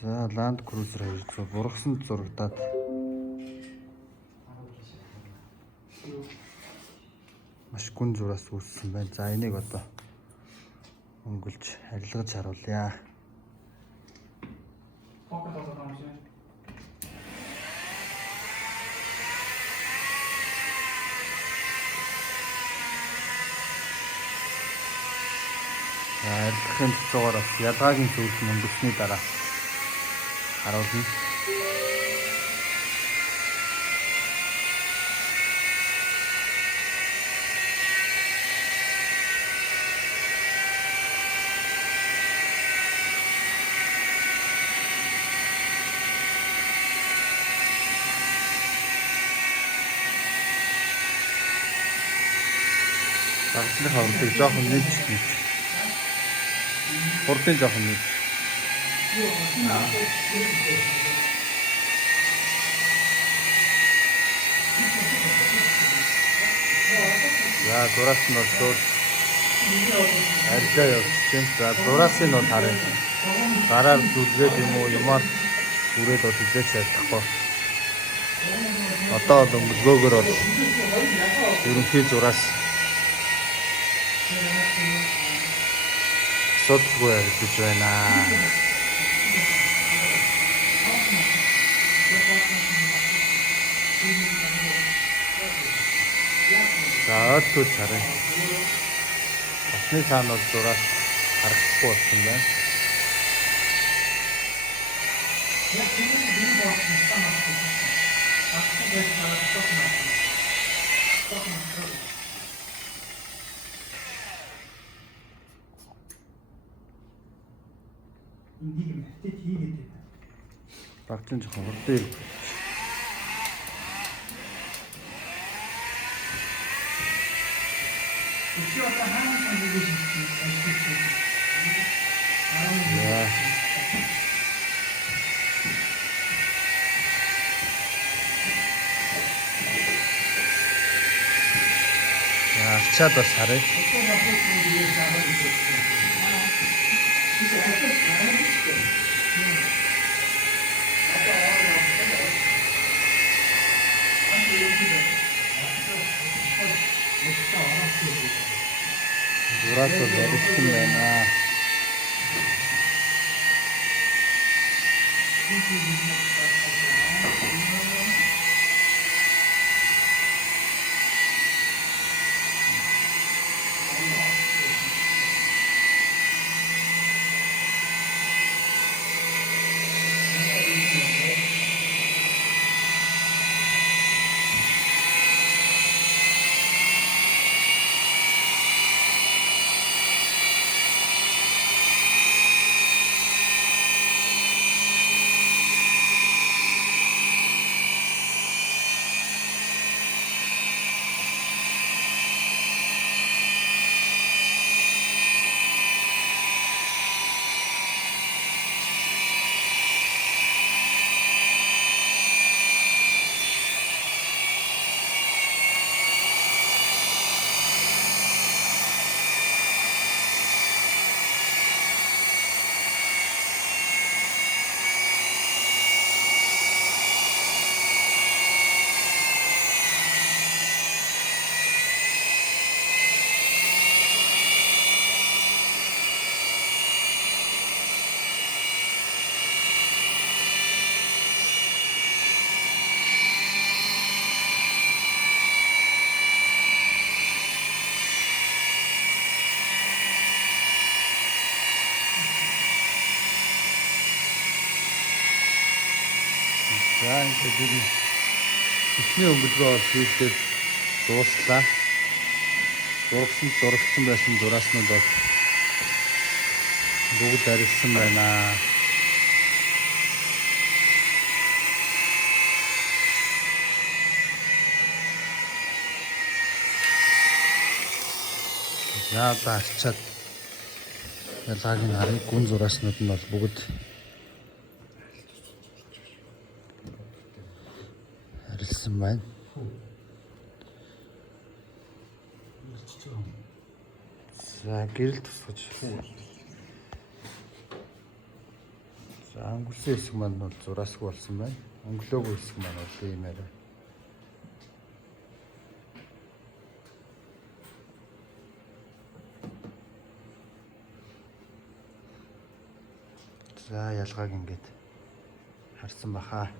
За Land Cruiser 200 бургасанд зурагдаад маш гүн зураас үүссэн байна. За энийг одоо өнгөлж арилгаж харуулъя. Арилгахын тусгаар бас ялгаагийн зүйл өнгөсний дараа харуулна. Багцны хаврыг жоохон нэмж. Хурдын жоохон нэмж. За зураас нь бол арилжаа явуулж байна. За зураас нь бол харъя. Гараар зүлгээд юм уу юмар хүрээд бол хизээч шалдахгүй. Одоо бол өнгөлгөөгөр бол ерөнхий зураас асуудалгүй арилж байна. За ойртол харъя. Басны цаана бол зураас харагдахгүй болсон байна. Багцын жоохон хурдан ирэх. Арчаад бас харъя. Зураас бол арилсан байна. За энэ ихний өнгөлгөө бол хийхдээ дууслаа. Зурагсан байсан зурааснууд бол бүгд арилсан байна. За арчаад ялгаагийн харъя. Гүн зурааснууд нь бол бүгд арилсан байна. За гэрэл тусгаж. За өнгөрсөн хэсэг маань бол зурасгүй болсон байна. Өнгөлөөгүй хэсэг маань бол иймээрээ. За ялгааг ингээд харсан баха.